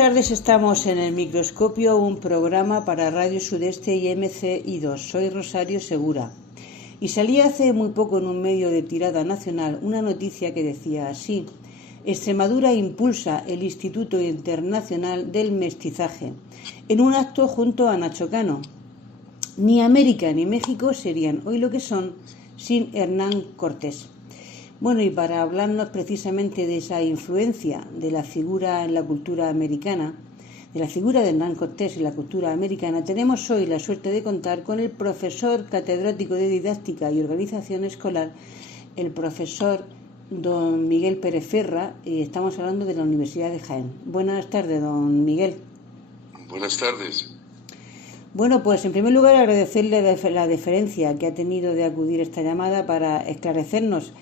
tardes, estamos en El Microscopio, un programa para Radio Sudeste y MCI2. Soy Rosario Segura. Y salía hace muy poco en un medio de tirada nacional una noticia que decía así: Extremadura impulsa el Instituto Internacional del Mestizaje en un acto junto a Nacho Cano. Ni América ni México serían hoy lo que son sin Hernán Cortés. Bueno, y para hablarnos precisamente de esa influencia de la figura en la cultura americana, de la figura de Hernán Cortés en la cultura americana, tenemos hoy la suerte de contar con el profesor catedrático de Didáctica y Organización Escolar, el profesor don Miguel Pérez Ferra, y estamos hablando de la Universidad de Jaén. Buenas tardes, don Miguel. Buenas tardes. Bueno, pues en primer lugar agradecerle la deferencia que ha tenido de acudir a esta llamada para esclarecernos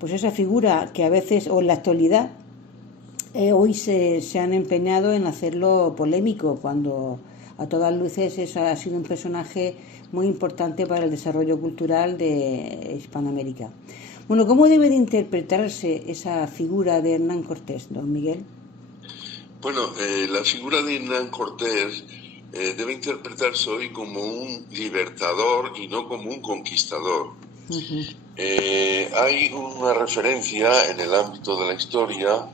pues esa figura que a veces, o en la actualidad, hoy se han empeñado en hacerlo polémico, cuando a todas luces ha sido un personaje muy importante para el desarrollo cultural de Hispanoamérica. Bueno, ¿cómo debe de interpretarse esa figura de Hernán Cortés, don Miguel? Bueno, la figura de Hernán Cortés debe interpretarse hoy como un libertador y no como un conquistador. Uh-huh. Hay una referencia en el ámbito de la historia,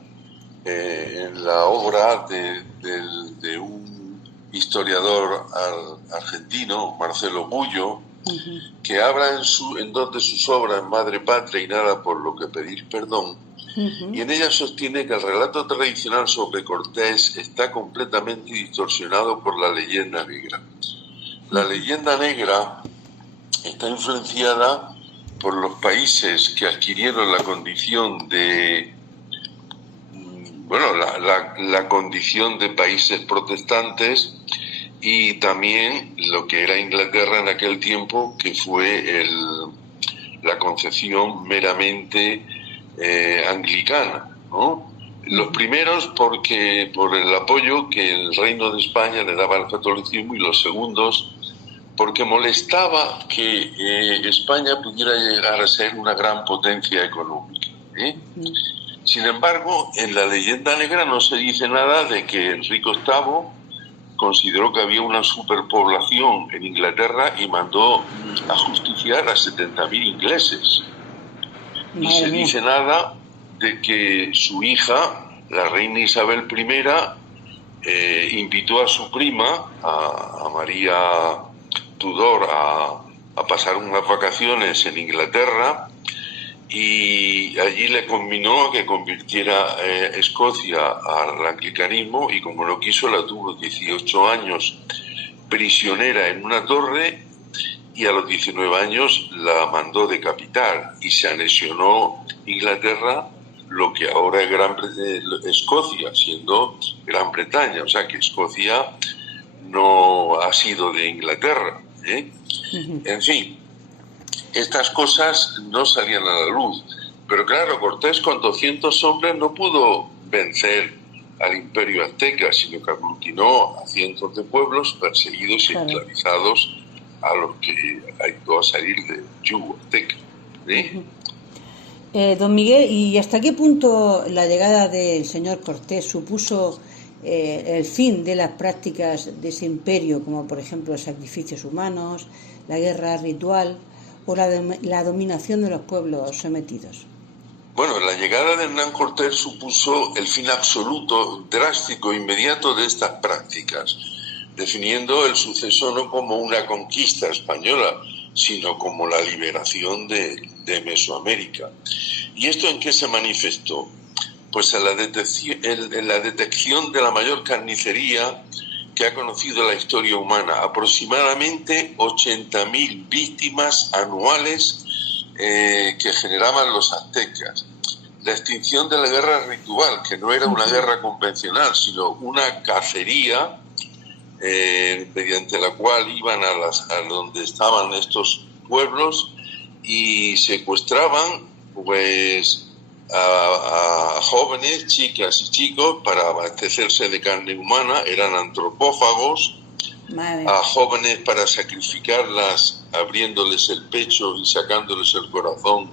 en la obra de un historiador argentino, Marcelo Bullo, uh-huh, que habla en dos de sus obras, Madre Patria y Nada por lo que pedir perdón, uh-huh, y en ella sostiene que el relato tradicional sobre Cortés está completamente distorsionado por la leyenda negra. La leyenda negra está influenciada por los países que adquirieron la condición de, la condición de países protestantes, y también lo que era Inglaterra en aquel tiempo, que fue la concepción meramente anglicana, ¿no? Los primeros por el apoyo que el Reino de España le daba al catolicismo, y los segundos porque molestaba que España pudiera llegar a ser una gran potencia económica. Sin embargo, en la leyenda negra no se dice nada de que Enrique VIII consideró que había una superpoblación en Inglaterra y mandó a justiciar a 70.000 ingleses. Ni se dice nada de que su hija, la reina Isabel I, invitó a su prima, a María Tudor, a pasar unas vacaciones en Inglaterra, y allí le conminó a que convirtiera Escocia al anglicanismo, y como no quiso, la tuvo 18 años prisionera en una torre, y a los 19 años la mandó decapitar, y se anexionó Inglaterra, lo que ahora es Escocia, siendo Gran Bretaña. O sea que Escocia no ha sido de Inglaterra. En fin, estas cosas no salían a la luz, pero claro, Cortés con 200 hombres no pudo vencer al imperio azteca, sino que aglutinó a cientos de pueblos perseguidos y esclavizados, a los que ayudó a salir del yugo azteca. Don Miguel, ¿y hasta qué punto la llegada del señor Cortés supuso el fin de las prácticas de ese imperio, como por ejemplo los sacrificios humanos, la guerra ritual o la dominación de los pueblos sometidos? Bueno, la llegada de Hernán Cortés supuso el fin absoluto, drástico, inmediato de estas prácticas, definiendo el suceso no como una conquista española, sino como la liberación de Mesoamérica. ¿Y esto en qué se manifestó? Pues en la detección de la mayor carnicería que ha conocido la historia humana, aproximadamente 80.000 víctimas anuales que generaban los aztecas. La extinción de la guerra ritual, que no era una guerra convencional, sino una cacería mediante la cual iban a donde estaban estos pueblos y secuestraban pues a jóvenes, chicas y chicos para abastecerse de carne humana, eran antropófagos, a jóvenes para sacrificarlas abriéndoles el pecho y sacándoles el corazón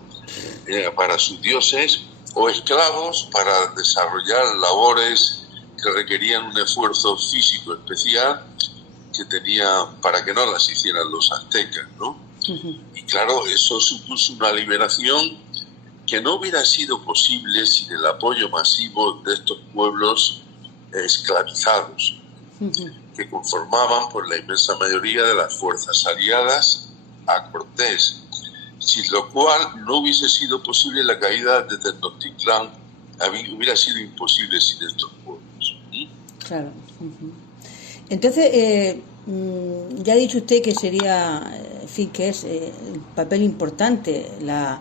para sus dioses, o esclavos para desarrollar labores que requerían un esfuerzo físico especial que tenía para que no las hicieran los aztecas, ¿no? Y claro, eso supuso una liberación que no hubiera sido posible sin el apoyo masivo de estos pueblos esclavizados, que conformaban por la inmensa mayoría de las fuerzas aliadas a Cortés, sin lo cual no hubiese sido posible la caída de Tenochtitlán, hubiera sido imposible sin estos pueblos. Claro. Entonces, ya ha dicho usted que sería, en fin, que es el papel importante, la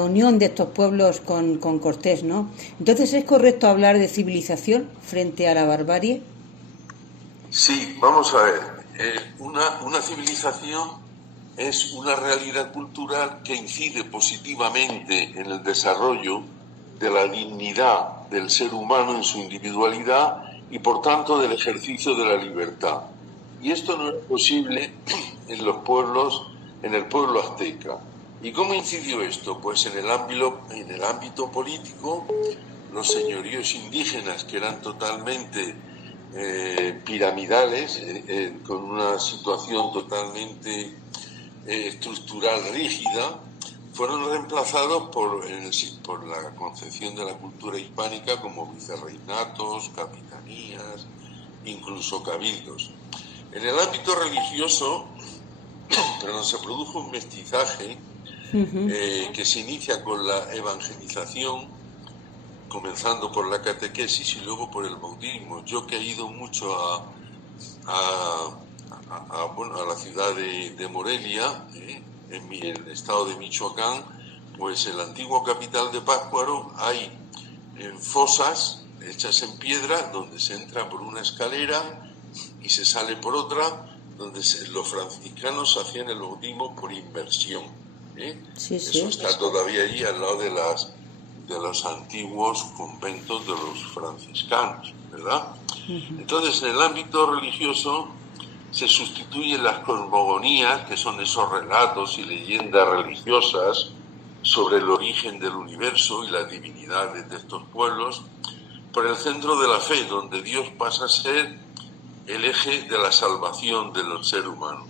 unión de estos pueblos con Cortés, ¿no? Entonces, ¿es correcto hablar de civilización frente a la barbarie? Sí, vamos a ver. Una civilización es una realidad cultural que incide positivamente en el desarrollo de la dignidad del ser humano en su individualidad y por tanto del ejercicio de la libertad. Y esto no era posible en los pueblos, en el pueblo azteca. ¿Y cómo incidió esto? Pues en el ámbito político, los señoríos indígenas, que eran totalmente piramidales, con una situación totalmente estructural rígida, fueron reemplazados por la concepción de la cultura hispánica como vicerreinatos, capitanías, incluso cabildos. En el ámbito religioso, se produjo un mestizaje que se inicia con la evangelización, comenzando por la catequesis y luego por el bautismo. Yo que he ido mucho a la ciudad de Morelia, en el estado de Michoacán, pues en la antigua capital de Pátzcuaro hay fosas hechas en piedra donde se entra por una escalera y se sale por otra, donde los franciscanos hacían el bautismo por inmersión. Eso está todavía allí al lado de los antiguos conventos de los franciscanos, ¿verdad? Entonces, en el ámbito religioso se sustituyen las cosmogonías, que son esos relatos y leyendas religiosas sobre el origen del universo y las divinidades de estos pueblos, por el centro de la fe, donde Dios pasa a ser el eje de la salvación del ser humano.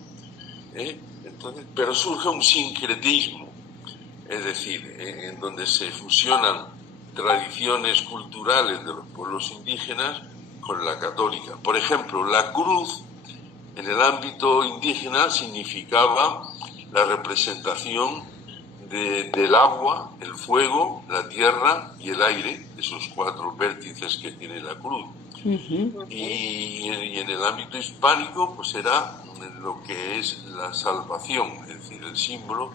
Entonces, pero surge un sincretismo, es decir, en donde se fusionan tradiciones culturales de los pueblos indígenas con la católica. Por ejemplo, la cruz en el ámbito indígena significaba la representación del agua, el fuego, la tierra y el aire, esos cuatro vértices que tiene la cruz. Y en el ámbito hispánico, pues era lo que es la salvación, es decir, el símbolo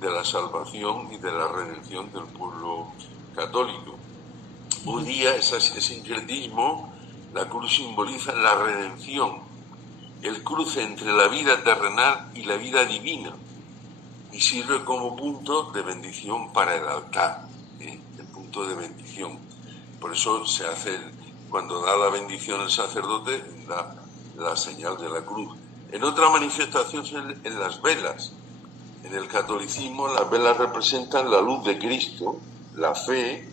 de la salvación y de la redención del pueblo católico. Hoy día ese sincretismo, la cruz simboliza la redención, el cruce entre la vida terrenal y la vida divina, y sirve como punto de bendición para el altar, el punto de bendición. Por eso se hace, cuando da la bendición el sacerdote, da la señal de la cruz. En otra manifestación en las velas. En el catolicismo las velas representan la luz de Cristo, la fe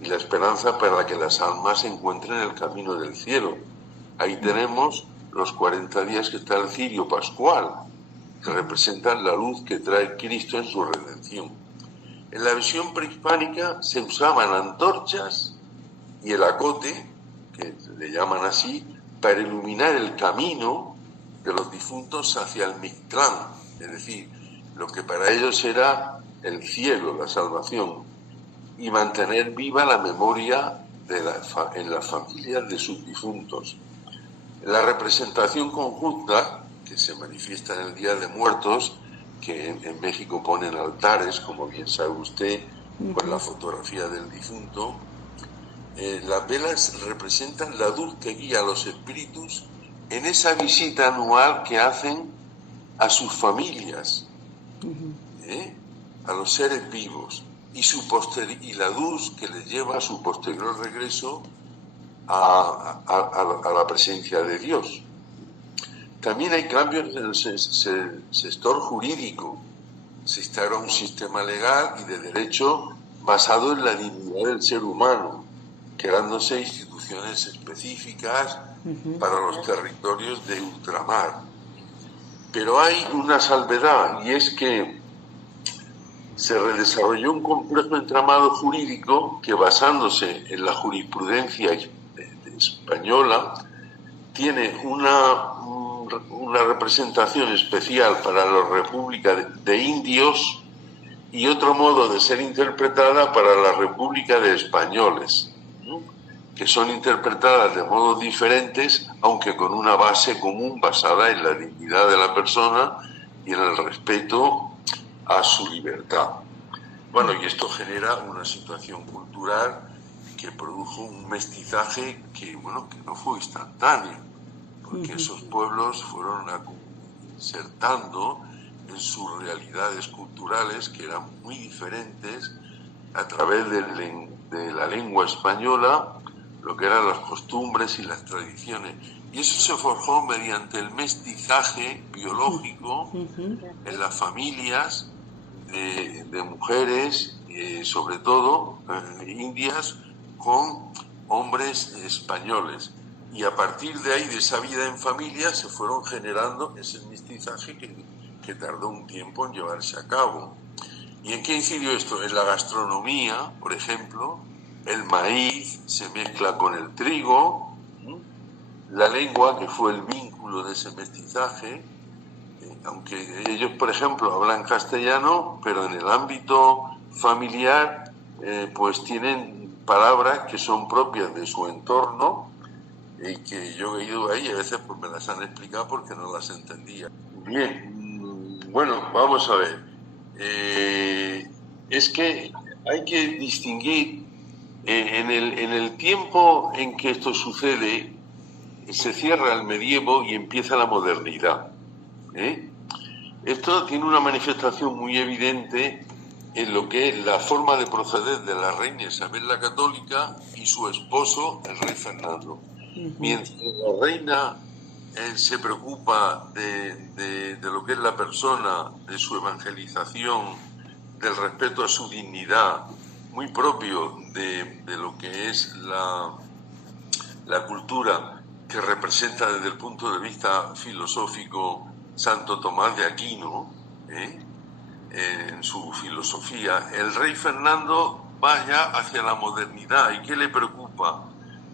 y la esperanza para que las almas se encuentren en el camino del cielo. Ahí tenemos los 40 días que está el cirio pascual, que representan la luz que trae Cristo en su redención. En la visión prehispánica se usaban antorchas y el acote, que le llaman así, para iluminar el camino de los difuntos hacia el Mictlán, es decir, lo que para ellos era el cielo, la salvación, y mantener viva la memoria en las familias de sus difuntos. La representación conjunta, que se manifiesta en el Día de Muertos, que en México ponen altares, como bien sabe usted, con la fotografía del difunto, las velas representan la luz que guía a los espíritus en esa visita anual que hacen a sus familias, a los seres vivos, y la luz que les lleva a su posterior regreso a la presencia de Dios. También hay cambios en el sector jurídico. Se instaura un sistema legal y de derecho basado en la dignidad del ser humano, creándose instituciones específicas para los territorios de ultramar. Pero hay una salvedad, y es que se desarrolló un complejo entramado jurídico que, basándose en la jurisprudencia española, tiene una representación especial para la República de Indios y otro modo de ser interpretada para la República de Españoles, ¿no?, que son interpretadas de modos diferentes, aunque con una base común basada en la dignidad de la persona y en el respeto a su libertad. Bueno, y esto genera una situación cultural que produjo un mestizaje que no fue instantáneo, porque esos pueblos fueron insertando en sus realidades culturales, que eran muy diferentes, a través de la lengua española, lo que eran las costumbres y las tradiciones. Y eso se forjó mediante el mestizaje biológico en las familias de mujeres, sobre todo indias, con hombres españoles. Y a partir de ahí, de esa vida en familia, se fueron generando ese mestizaje que tardó un tiempo en llevarse a cabo. ¿Y en qué incidió esto? En la gastronomía, por ejemplo, el maíz se mezcla con el trigo, la lengua, que fue el vínculo de ese mestizaje, aunque ellos, por ejemplo, hablan castellano, pero en el ámbito familiar, pues tienen palabras que son propias de su entorno y que yo he ido ahí y a veces pues me las han explicado porque no las entendía. Bien, bueno, vamos a ver. Es que hay que distinguir en el tiempo en que esto sucede, se cierra el medievo y empieza la modernidad. Esto tiene una manifestación muy evidente en lo que es la forma de proceder de la reina Isabel la Católica y su esposo, el rey Fernando. Mientras la reina se preocupa de lo que es la persona, de su evangelización, del respeto a su dignidad, muy propio de lo que es la cultura que representa desde el punto de vista filosófico Santo Tomás de Aquino, en su filosofía. El rey Fernando va ya hacia la modernidad. ¿Y qué le preocupa?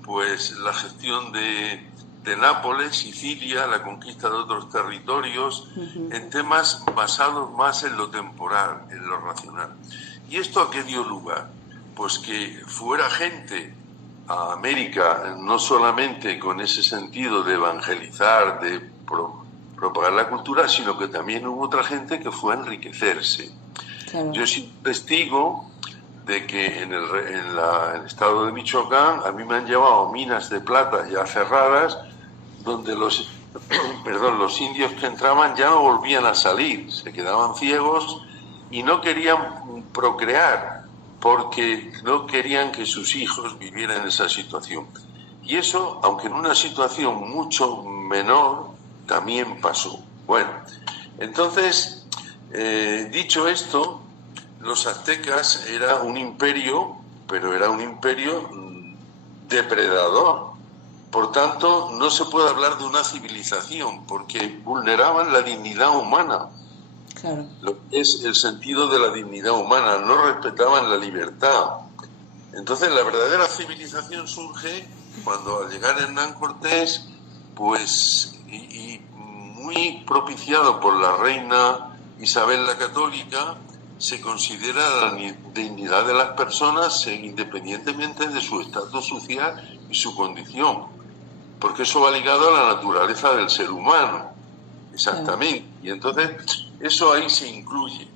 Pues la gestión de Nápoles, Sicilia, la conquista de otros territorios, en temas basados más en lo temporal, en lo racional. ¿Y esto a qué dio lugar? Pues que fuera gente a América, no solamente con ese sentido de evangelizar, de propagar la cultura, sino que también hubo otra gente que fue a enriquecerse. Claro. Yo soy testigo de que en el estado de Michoacán a mí me han llevado minas de plata ya cerradas, donde los indios que entraban ya no volvían a salir, se quedaban ciegos y no querían procrear, porque no querían que sus hijos vivieran en esa situación. Y eso, aunque en una situación mucho menor, también pasó. Bueno, entonces, dicho esto, los aztecas era un imperio, pero era un imperio depredador. Por tanto, no se puede hablar de una civilización, porque vulneraban la dignidad humana. Claro. Lo que es el sentido de la dignidad humana, no respetaban la libertad. Entonces, la verdadera civilización surge cuando, al llegar Hernán Cortés, pues, y muy propiciado por la reina Isabel la Católica, se considera la dignidad de las personas independientemente de su estatus social y su condición, porque eso va ligado a la naturaleza del ser humano, exactamente, y entonces eso ahí se incluye.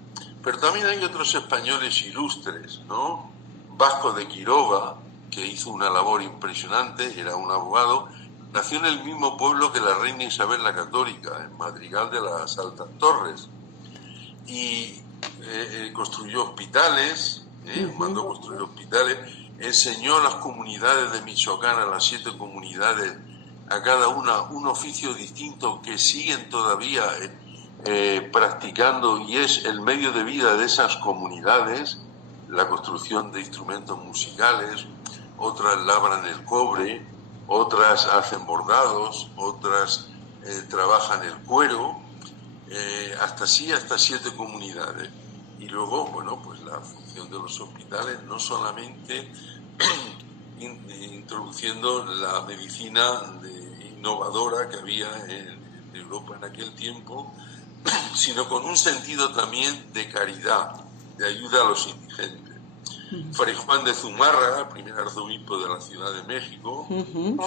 Pero también hay otros españoles ilustres, ¿no? Vasco de Quiroga, que hizo una labor impresionante, era un abogado, nació en el mismo pueblo que la reina Isabel la Católica, en Madrigal de las Altas Torres, y construyó hospitales, mandó construir hospitales, enseñó a las comunidades de Michoacán, a las 7 comunidades, a cada una un oficio distinto que siguen todavía practicando, y es el medio de vida de esas comunidades, la construcción de instrumentos musicales, otras labran el cobre, otras hacen bordados, otras trabajan el cuero, hasta 7 comunidades. Y luego, bueno, pues la función de los hospitales, no solamente introduciendo la medicina innovadora que había en Europa en aquel tiempo, sino con un sentido también de caridad, de ayuda a los indigentes. Fray Juan de Zumárraga, primer arzobispo de la Ciudad de México,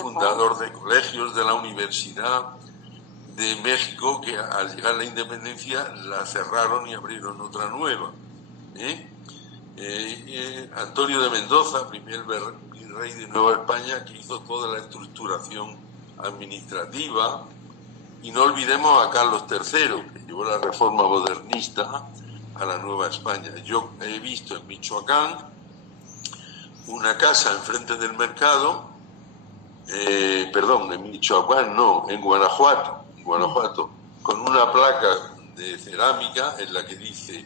fundador de colegios de la Universidad de México, que al llegar la independencia la cerraron y abrieron otra nueva. Antonio de Mendoza, primer virrey de Nueva España, que hizo toda la estructuración administrativa. Y no olvidemos a Carlos III, que llevó la reforma modernista a la Nueva España. Yo he visto en Michoacán una casa enfrente del mercado, en Michoacán no, en Guanajuato, con una placa de cerámica en la que dice: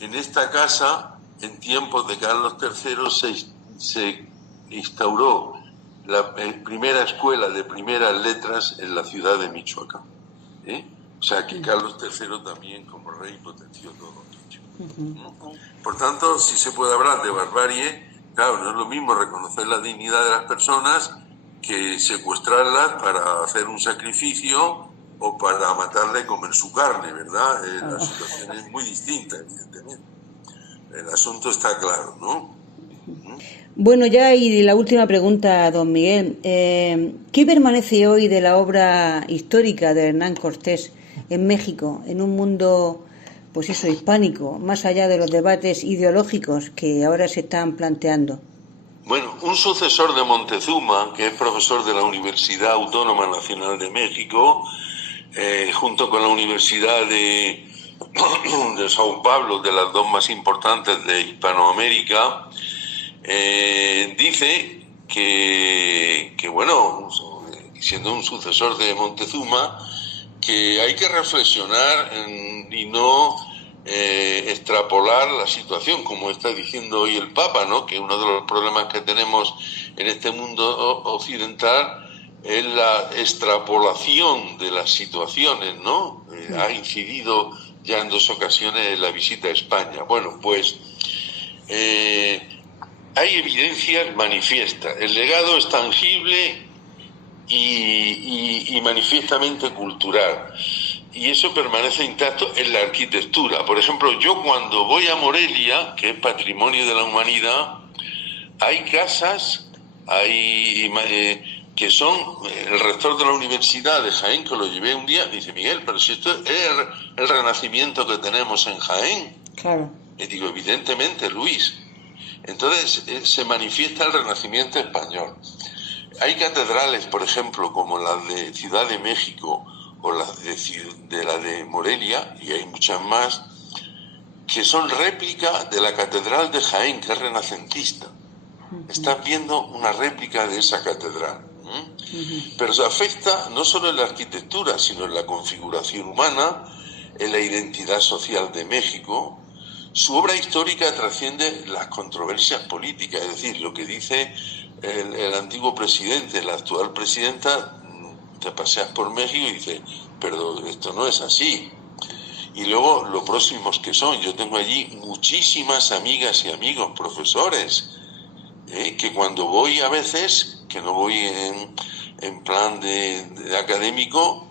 en esta casa, en tiempos de Carlos III, se instauró la primera escuela de primeras letras en la ciudad de Michoacán. O sea que Carlos III también, como rey, potenció todo aquello. Por tanto, si se puede hablar de barbarie, claro, no es lo mismo reconocer la dignidad de las personas que secuestrarlas para hacer un sacrificio o para matarle y comer su carne, ¿verdad? La situación es muy distinta, evidentemente. El asunto está claro, ¿no? Bueno, ya y la última pregunta, don Miguel. ¿Qué permanece hoy de la obra histórica de Hernán Cortés en México, en un mundo, pues eso, hispánico, más allá de los debates ideológicos que ahora se están planteando? Bueno, un sucesor de Montezuma, que es profesor de la Universidad Autónoma Nacional de México, junto con la Universidad de São Paulo, de las dos más importantes de Hispanoamérica, dice que, bueno, siendo un sucesor de Montezuma, que hay que reflexionar y no extrapolar la situación, como está diciendo hoy el Papa, ¿no? Que uno de los problemas que tenemos en este mundo occidental es la extrapolación de las situaciones, ¿no? Ha incidido ya en 2 ocasiones en la visita a España. Bueno, pues hay evidencias manifiestas. El legado es tangible y manifiestamente cultural. Y eso permanece intacto en la arquitectura. Por ejemplo, yo cuando voy a Morelia, que es patrimonio de la humanidad, hay casas, que son el rector de la Universidad de Jaén, que lo llevé un día, dice: Miguel, pero si esto es el renacimiento que tenemos en Jaén. Claro. Y digo: evidentemente, Luis. Entonces se manifiesta el renacimiento español. Hay catedrales, por ejemplo, como la de Ciudad de México o la de Morelia, y hay muchas más, que son réplica de la catedral de Jaén, que es renacentista. Estás viendo una réplica de esa catedral. Pero se afecta no solo en la arquitectura, sino en la configuración humana, en la identidad social de México. Su obra histórica trasciende las controversias políticas, es decir, lo que dice el antiguo presidente, la actual presidenta, te paseas por México y dices: pero esto no es así. Y luego los próximos que son, yo tengo allí muchísimas amigas y amigos, profesores, que cuando voy a veces, que no voy en plan de académico,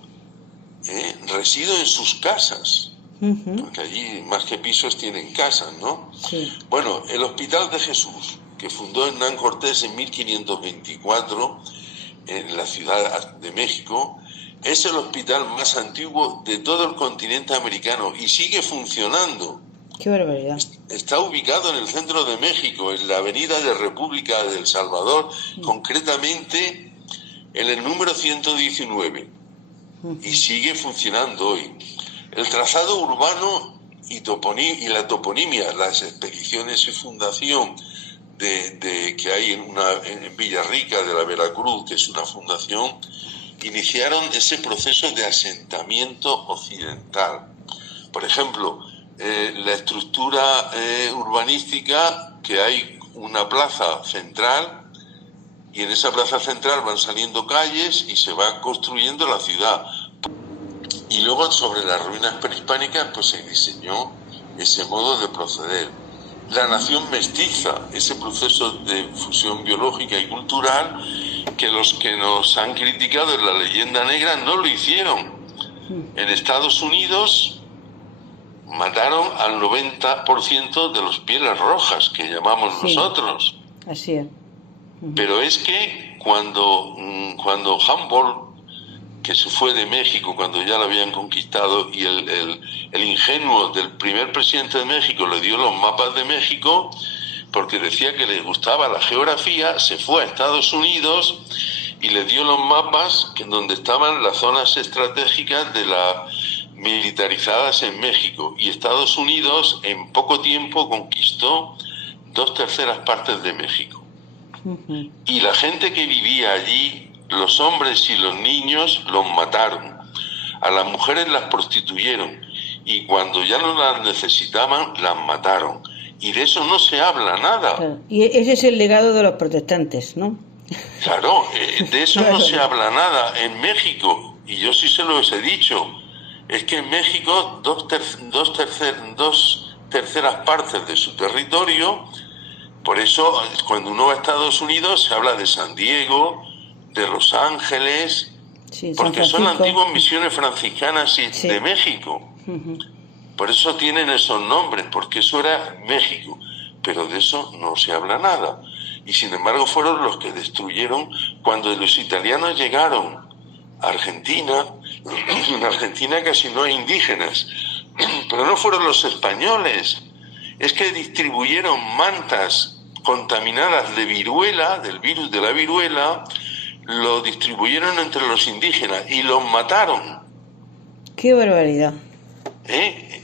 resido en sus casas, porque allí más que pisos tienen casas, ¿no? Sí. Bueno, el Hospital de Jesús, que fundó Hernán Cortés en 1524 en la Ciudad de México, es el hospital más antiguo de todo el continente americano y sigue funcionando. ¡Qué barbaridad! Está ubicado en el centro de México, en la avenida de República de El Salvador, concretamente en el número 119, y sigue funcionando hoy. El trazado urbano y la toponimia, las expediciones y fundación que hay en Villarrica de la Veracruz, que es una fundación, iniciaron ese proceso de asentamiento occidental. Por ejemplo, la estructura urbanística, que hay una plaza central y en esa plaza central van saliendo calles y se va construyendo la ciudad. Y luego sobre las ruinas prehispánicas pues se diseñó ese modo de proceder. La nación mestiza, ese proceso de fusión biológica y cultural que los que nos han criticado en la leyenda negra no lo hicieron. En Estados Unidos mataron al 90% de los pieles rojas, que llamamos nosotros. Así es. Pero es que cuando Humboldt, que se fue de México cuando ya lo habían conquistado, y el ingenuo del primer presidente de México le dio los mapas de México, porque decía que le gustaba la geografía, se fue a Estados Unidos y le dio los mapas donde estaban las zonas estratégicas de las militarizadas en México. Y Estados Unidos en poco tiempo conquistó 2/3 partes de México. Y la gente que vivía allí, los hombres y los niños, los mataron. A las mujeres las prostituyeron. Y cuando ya no las necesitaban, las mataron. Y de eso no se habla nada. Claro. Y ese es el legado de los protestantes, ¿no? Claro, de eso no se habla nada. En México, y yo sí se los he dicho, es que en México 2/3 partes de su territorio, por eso cuando uno va a Estados Unidos se habla de San Diego, de Los Ángeles, sí, porque son antiguas misiones franciscanas de México. Por eso tienen esos nombres, porque eso era México, pero de eso no se habla nada. Y sin embargo fueron los que destruyeron cuando los italianos llegaron a Argentina. En Argentina casi no hay indígenas, pero no fueron los españoles. Es que distribuyeron mantas contaminadas de viruela, del virus de la viruela, lo distribuyeron entre los indígenas y los mataron. ¡Qué barbaridad!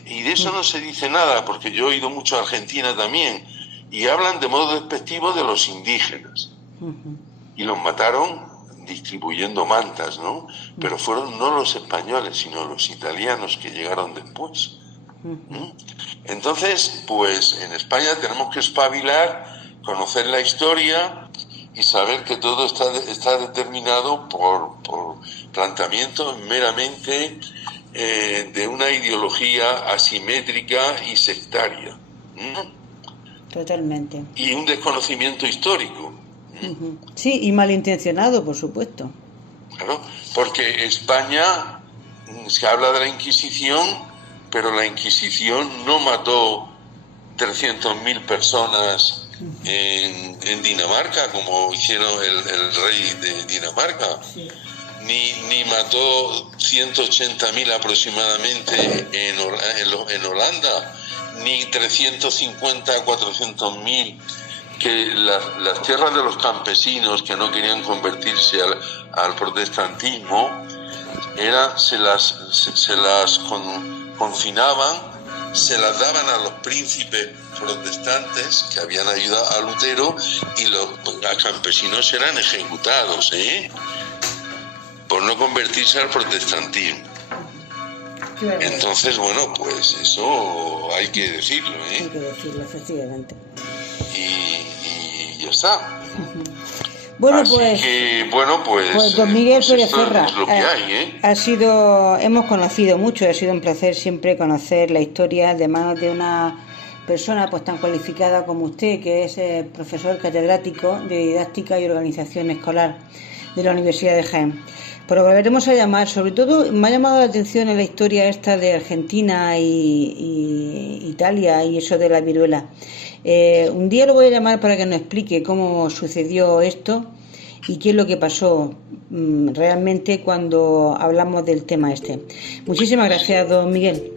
Y de eso no se dice nada, porque yo he ido mucho a Argentina también, y hablan de modo despectivo de los indígenas. Y los mataron distribuyendo mantas, ¿no? Pero fueron no los españoles, sino los italianos que llegaron después. Entonces, pues en España tenemos que espabilar, conocer la historia y saber que todo está determinado por planteamientos meramente de una ideología asimétrica y sectaria. Totalmente. Y un desconocimiento histórico. Sí, y malintencionado, por supuesto. Claro, porque España, se habla de la Inquisición, pero la Inquisición no mató 300.000 personas en Dinamarca, como hicieron el rey de Dinamarca. Sí. Ni mató 180.000 aproximadamente en Holanda, ni 350 a 400.000 que las tierras de los campesinos que no querían convertirse al protestantismo se las confinaban, se las daban a los príncipes protestantes que habían ayudado a Lutero, y los campesinos eran ejecutados, por no convertirse al protestantismo. Entonces, bueno, pues eso hay que decirlo, Hay que decirlo, efectivamente. Y ya está. Bueno, así pues, que, bueno, pues don Miguel Pérez esto Ferra, es lo que hay, hemos conocido mucho, ha sido un placer siempre conocer la historia de manos de una persona pues tan cualificada como usted, que es profesor catedrático de didáctica y organización escolar de la Universidad de Jaén. Pero volveremos a llamar, sobre todo me ha llamado la atención en la historia esta de Argentina y Italia y eso de la viruela. Un día lo voy a llamar para que nos explique cómo sucedió esto y qué es lo que pasó realmente cuando hablamos del tema este. Muchísimas gracias, don Miguel.